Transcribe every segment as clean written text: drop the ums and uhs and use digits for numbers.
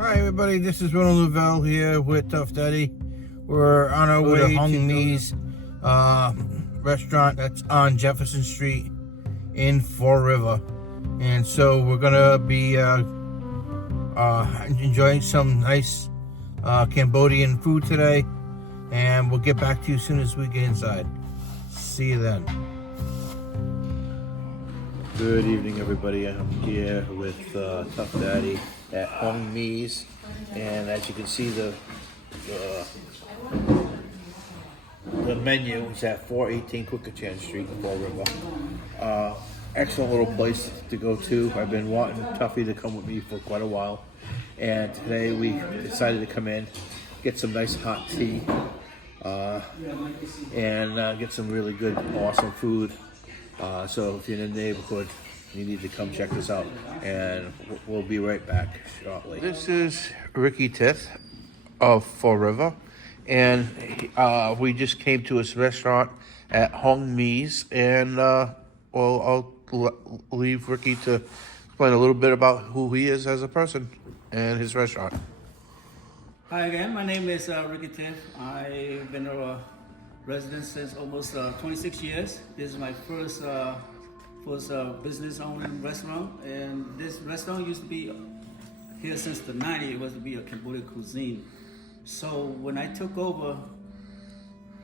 Hi everybody, this is Ronald Lavelle here with Tough Daddy. We're on our way to Hong Meas Restaurant that's on Jefferson Street in Fall River. And so we're gonna be enjoying some nice Cambodian food today. And we'll get back to you as soon as we get inside. See you then. Good evening, everybody. I'm here with Tough Daddy at Hong Meas, and as you can see, the menu is at 418 Quikachan Street in Fall River. Excellent little place to go to. I've been wanting Tuffy to come with me for quite a while, and today we decided to come in, get some nice hot tea, and get some really good, awesome food. So if you're in the neighborhood, you need to come check this out, and we'll be right back shortly. This is Ricky Tith of Fall River, and we just came to his restaurant at Hong Meas, and I'll leave Ricky to explain a little bit about who he is as a person and his restaurant. Hi again, my name is Ricky Tith. I've been a resident since almost 26 years. This is my first business owning restaurant, and this restaurant used to be here since the 90s. It was to be a Cambodian cuisine. So when I took over,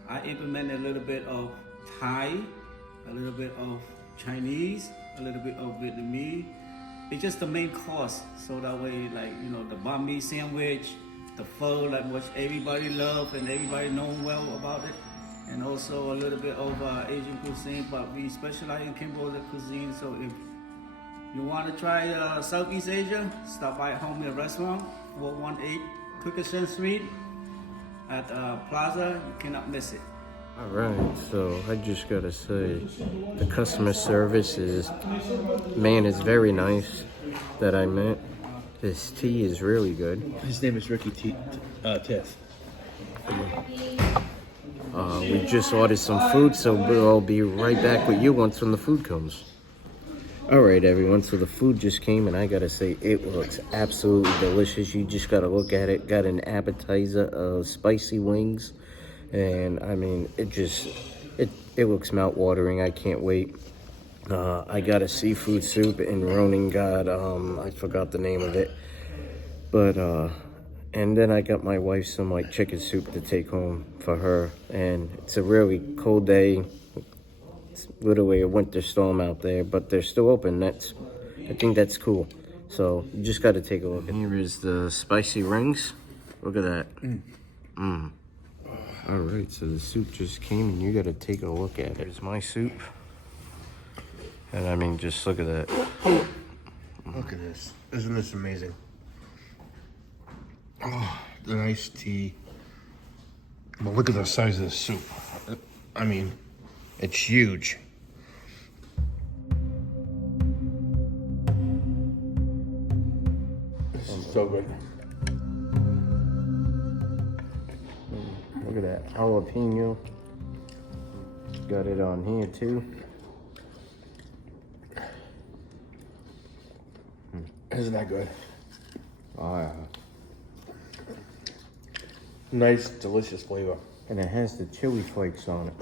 I implemented a little bit of Thai, a little bit of Chinese, a little bit of Vietnamese. It's just the main course, so that way, like, you know, the banh mi sandwich, the pho, like which everybody love and everybody know well about it, and also a little bit of Asian cuisine, but we specialize in Cambodian cuisine. So if you want to try Southeast Asia, stop by Hong Meas Restaurant, 418 Quikachan Street at Plaza. You cannot miss it. All right, so I just gotta say, the customer service is very nice that I met. This tea is really good. His name is Ricky Tith. We just ordered some food, so we'll be right back with you once when the food comes. All right, everyone, so the food just came, and I gotta say, it looks absolutely delicious. You just gotta look at it. Got an appetizer of spicy wings, and I mean, it looks mouth-watering. I can't wait. I got a seafood soup, and Ronan got, I forgot the name of it. But, and then I got my wife some, like, chicken soup to take home for her. And it's a really cold day. It's literally a winter storm out there, but they're still open. I think that's cool. So, you just got to take a look. Here is the spicy rings. Look at that. All right, so the soup just came, and you got to take a look at it. Here's my soup. And I mean, just look at that. Look at this. Isn't this amazing? Oh, the nice tea. But look at the size of the soup. I mean, it's huge. This is so good. Look at that jalapeno. Got it on here too. Isn't that good? Oh, yeah. Nice, delicious flavor. And it has the chili flakes on it.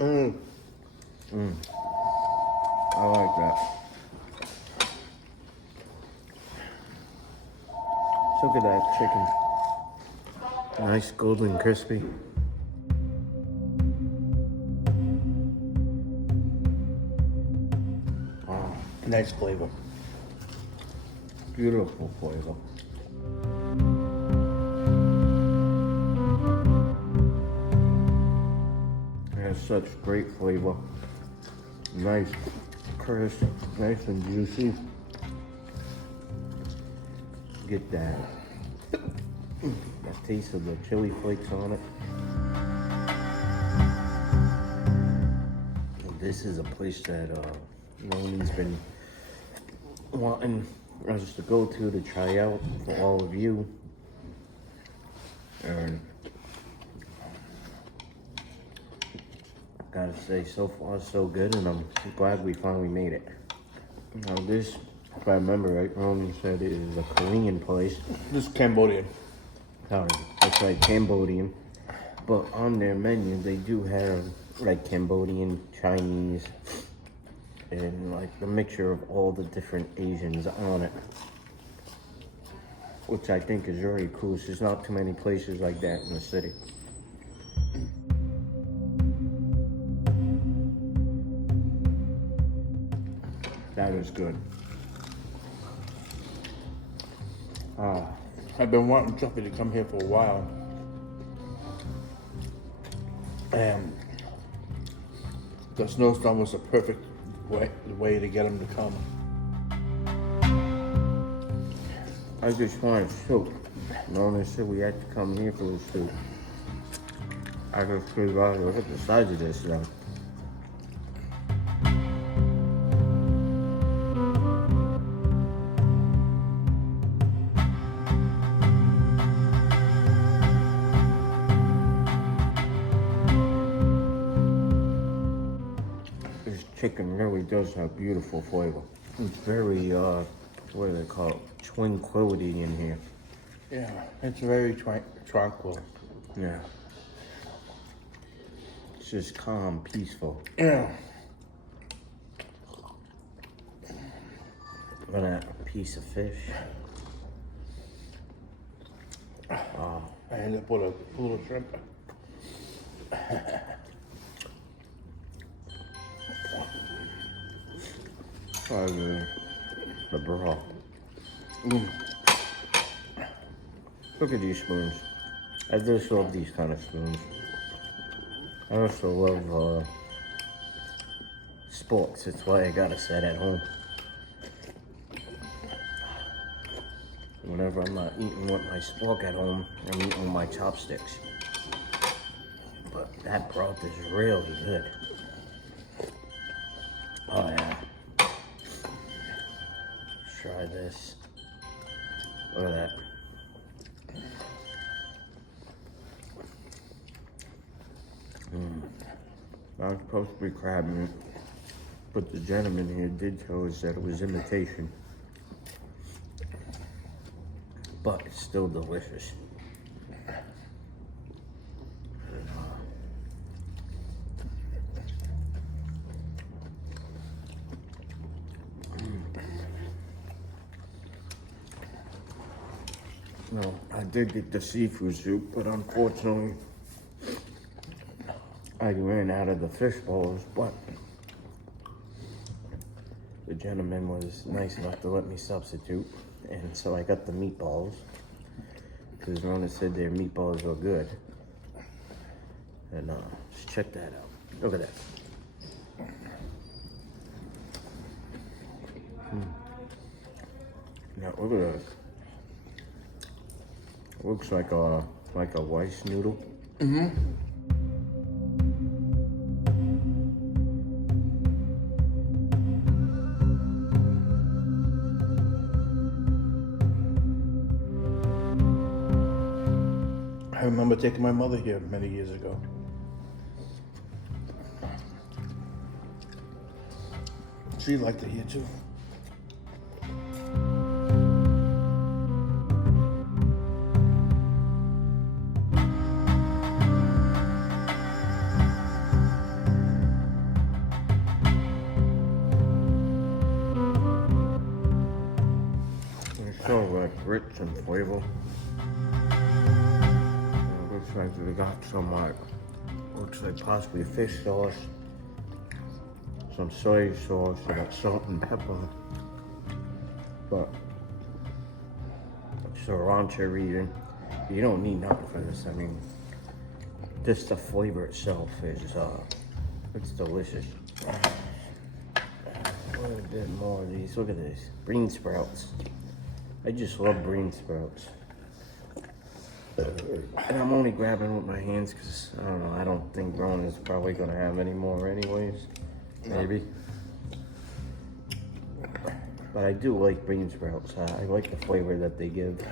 I like that. Look at that chicken. Nice golden crispy. Nice flavor. Beautiful flavor. It has such great flavor. Nice, crisp, nice and juicy. Get that. That taste of the chili flakes on it. And this is a place that Ronan's been wanting us to go to try out for all of you. And gotta say, so far so good, and I'm glad we finally made it. Now this, if I remember right, Ronan said it is a Korean place. This is Cambodian. Sorry, it's like Cambodian. But on their menu, they do have like Cambodian, Chinese, and like the mixture of all the different Asians on it. Which I think is very cool. There's not too many places like that in the city. That is good. I've been wanting Chuffy to come here for a while. And the snowstorm was a perfect way to get him to come. I just wanted soup. Mona said we had to come here for the soup. I just figured out, look at the size of this now. This chicken really does have beautiful flavor. It's very, what do they call it? Tranquility in here. Yeah, it's very tranquil. Yeah. It's just calm, peaceful. Yeah. Look at that piece of fish. I ended up with a little shrimp. Try the broth. Look at these spoons. I just love these kind of spoons. I also love sporks. That's why I got a set at home. Whenever I'm not eating with my spork at home, I'm eating with my chopsticks. But that broth is really good. Oh yeah. Let's try this. Look at that. That was supposed to be crab meat, but the gentleman here did tell us that it was imitation. But it's still delicious. No, I did get the seafood soup, but unfortunately, I ran out of the fish balls, but the gentleman was nice enough to let me substitute, and so I got the meatballs, because Rona said their meatballs were good. And just check that out. Look at that. Now look at this. Looks like a rice noodle. I remember taking my mother here many years ago. She liked it here too. It's so like rich and flavor. Looks like we got some looks like possibly fish sauce, some soy sauce, we got salt and pepper, but sriracha even. You don't need nothing for this. I mean, just the flavor itself is it's delicious. A little bit more of these. Look at this, bean sprouts. I just love bean sprouts. And I'm only grabbing with my hands because, I don't know, I don't think Ron is probably going to have any more anyways. Maybe. But I do like bean sprouts. I like the flavor that they give.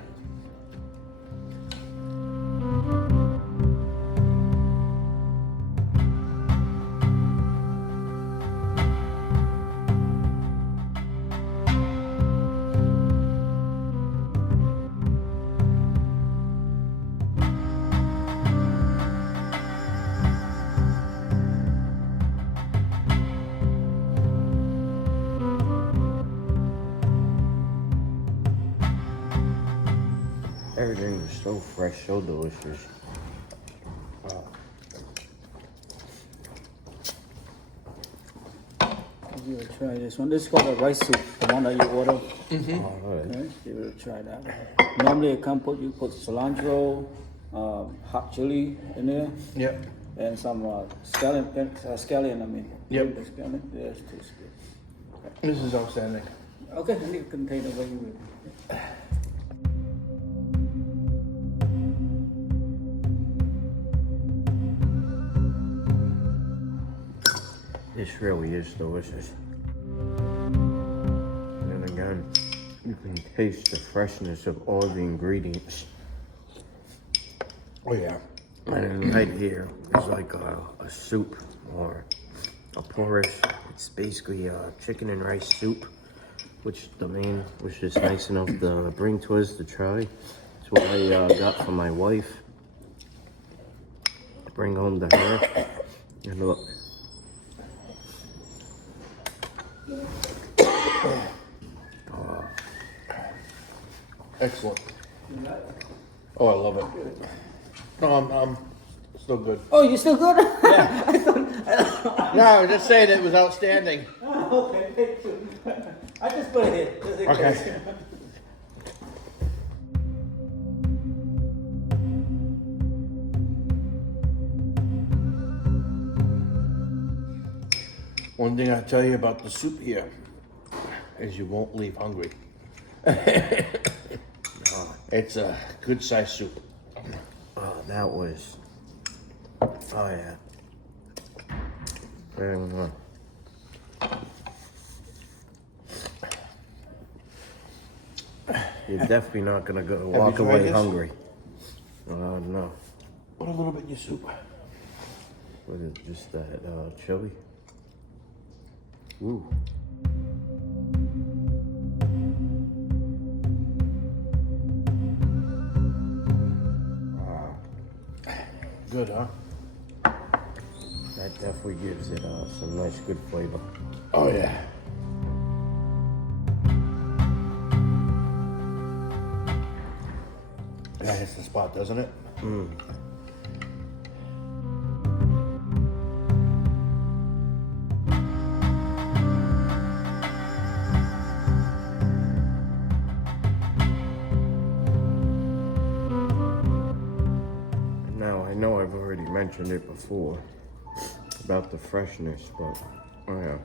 Everything was so fresh, so delicious. You will try this one. This is called a rice soup, the one that you order. All right. Okay, you will try that. Normally, you put cilantro, hot chili in there, Yep. and some scallion. I mean. Yep. The scallion. Yes, tastes good. This is outstanding. Okay, I need a container where you will. This really is delicious. And again, you can taste the freshness of all the ingredients. Oh yeah. And right here is like a soup or a porridge. It's basically a chicken and rice soup, which the man was just nice enough to bring to us to try. It's what I got for my wife. Bring home to her. And look. Excellent. Oh, I love it. No, I'm still good. Oh, you still good? No, I was just saying it was outstanding. Okay, thank you. I just put it here. Just in Okay. case. One thing I tell you about the soup here is you won't leave hungry. It's a good sized soup. Oh, that was. Oh, yeah. Very good. You're definitely not gonna go walk tried away this? hungry. Oh, no. Put a little bit in your soup. What is just that chili? Ooh. Good, huh? That definitely gives it some nice, good flavor. Oh yeah. That hits the spot, doesn't it? Now, I know I've already mentioned it before about the freshness, but oh yeah.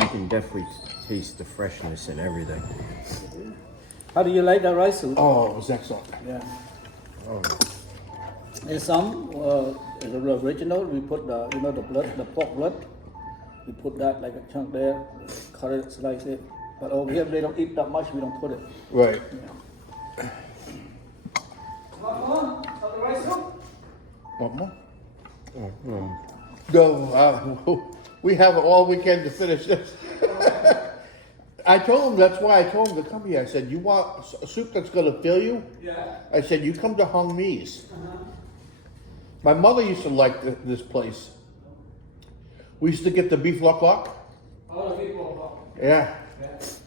You can definitely taste the freshness in everything. How do you like that rice soup? Oh, it was excellent. Yeah. Oh, And some is the original. We put the the pork blood. We put that like a chunk there, cut it, slice it. But over here they don't eat that much. We don't put it. Right. Want more? No, we have all weekend to finish this. I told him, that's why I told him to come here. I said, you want a soup that's going to fill you? Yeah. I said, you come to Hong Meas. My mother used to like this place. We used to get the beef lok lok. All the people. Yeah. Nice.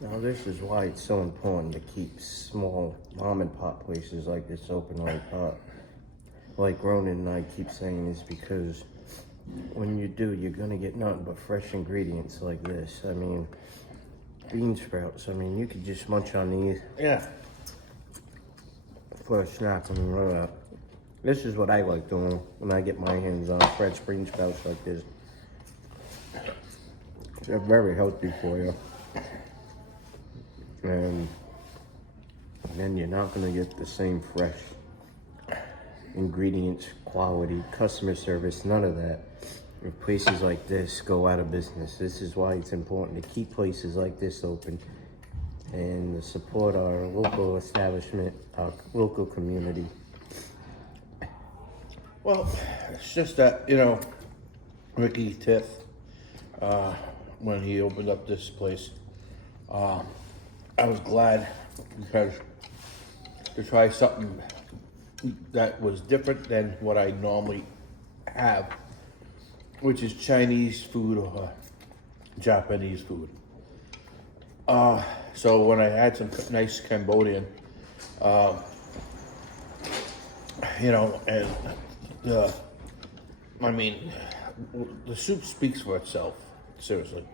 now this is why it's so important to keep small mom and pop places like this open like Ronan and I keep saying, is because when you do, you're gonna get nothing but fresh ingredients like this. I mean, bean sprouts, I mean, you could just munch on these Yeah. for a snack. I mean, this is what I like doing when I get my hands on fresh bean sprouts like this. They're very healthy for you. And then you're not gonna get the same fresh ingredients, quality, customer service, none of that. If places like this go out of business, this is why it's important to keep places like this open and to support our local establishment, our local community. Well, it's just that, you know, Ricky Tith, when he opened up this place, I was glad because to try something that was different than what I normally have, which is Chinese food or Japanese food. So when I had some nice Cambodian, you know, and I mean, the soup speaks for itself. Seriously,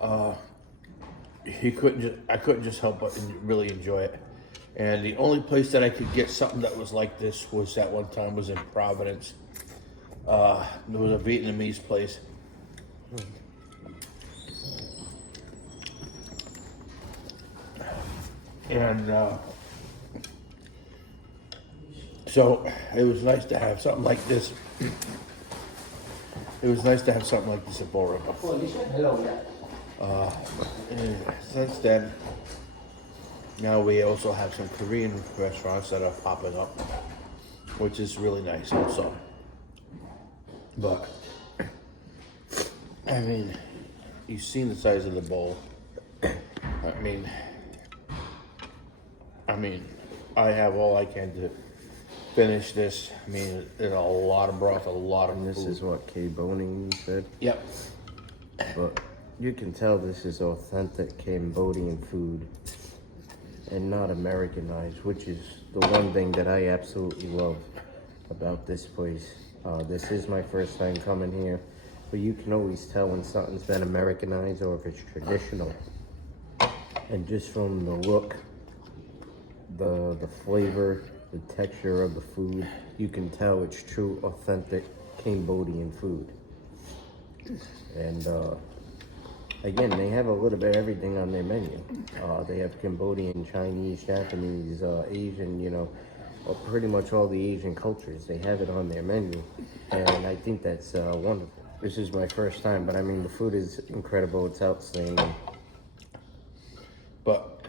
I couldn't just help but really enjoy it. And the only place that I could get something that was like this was that one time was in Providence. There was a Vietnamese place. And so it was nice to have something like this. It was nice to have something like this at Pho River. And since then, now we also have some Korean restaurants that are popping up, which is really nice also. But, I mean, you've seen the size of the bowl. I mean, I have all I can to finish this. I mean, there's a lot of broth, a lot of And this food. is what Cambodian you said? Yep. But you can tell this is authentic Cambodian food and not Americanized, which is the one thing that I absolutely love about this place. This is my first time coming here, but you can always tell when something's been Americanized or if it's traditional. And just from the look, the flavor, the texture of the food, you can tell it's true, authentic Cambodian food. And again, they have a little bit of everything on their menu. They have Cambodian, Chinese, Japanese, Asian, you know, pretty much all the Asian cultures. They have it on their menu, and I think that's wonderful. This is my first time, but I mean, the food is incredible. It's outstanding. But,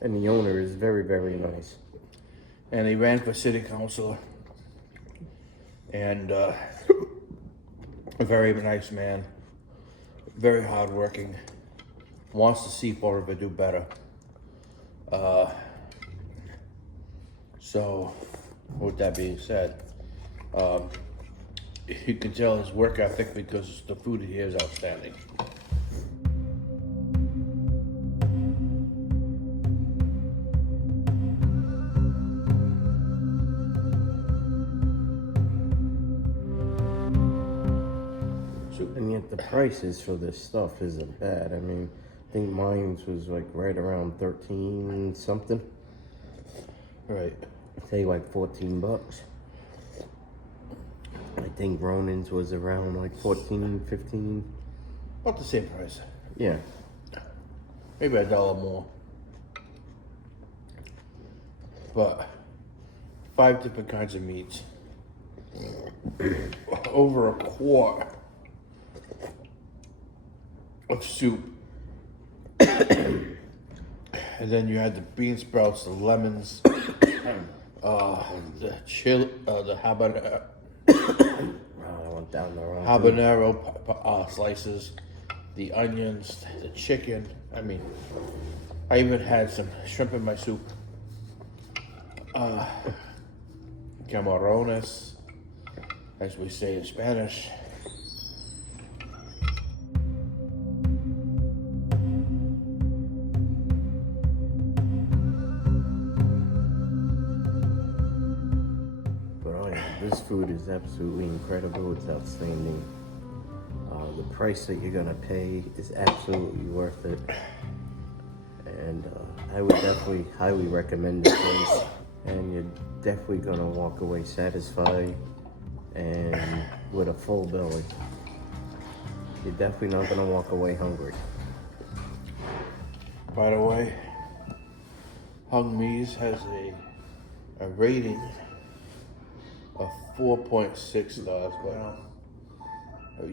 And the owner is very, very nice. and he ran for city councilor. And a very nice man, very hardworking, wants to see Pho River do better. So, with that being said, you can tell his work ethic because the food here is outstanding. And yet the prices for this stuff isn't bad. I mean, I think mine was like right around 13 something. Right. Say like 14 bucks. I think Ronan's was around like 14, 15. About the same price. Yeah. Maybe $1 more. But 5 different kinds of meats. Over a quart of soup. And then you had the bean sprouts, the lemons, the chili, the habanero, I went down the wrong food. habanero slices, the onions, the chicken. I mean, I even had some shrimp in my soup. Camarones, as we say in Spanish. But oh yeah, this food is absolutely incredible. It's outstanding. The price that you're gonna pay is absolutely worth it. And I would definitely highly recommend this place. And you're definitely gonna walk away satisfied and with a full belly. You're definitely not gonna walk away hungry. By the way, Hong Meas has a rating of 4.6 stars. But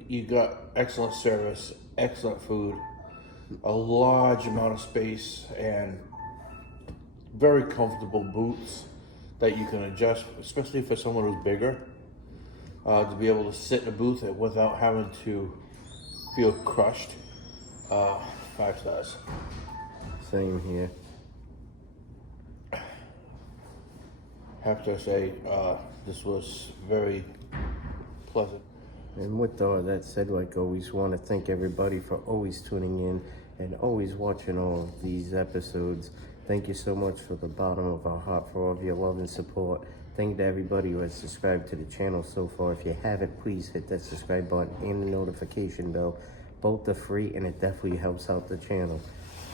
you got excellent service, excellent food, a large amount of space and very comfortable booths that you can adjust, especially for someone who's bigger, to be able to sit in a booth without having to feel crushed. 5 stars. Same here. Have to say, this was very pleasant. And with all that said, like always, want to thank everybody for always tuning in and always watching all of these episodes. Thank you so much for the bottom of our heart for all of your love and support. Thank you to everybody who has subscribed to the channel so far. If you haven't, please hit that subscribe button and the notification bell. Both are free and it definitely helps out the channel.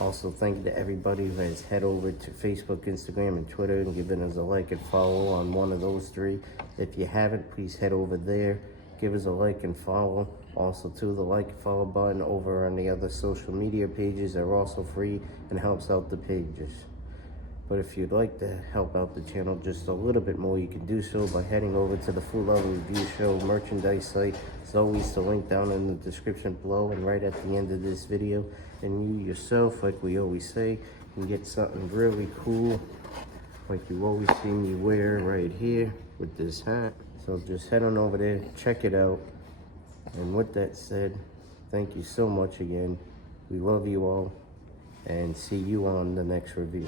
Also, thank you to everybody who has head over to Facebook, Instagram, and Twitter and given us a like and follow on one of those 3. If you haven't, please head over there. Give us a like and follow. Also, too, the like and follow button over on the other social media pages are also free and helps out the pages. But if you'd like to help out the channel just a little bit more, you can do so by heading over to the Food Luver Review Show merchandise site. As always, the link down in the description below and right at the end of this video. And you yourself, like we always say, can get something really cool, like you always see me wear right here with this hat. So just head on over there, check it out. And with that said, thank you so much again. We love you all. And see you on the next review.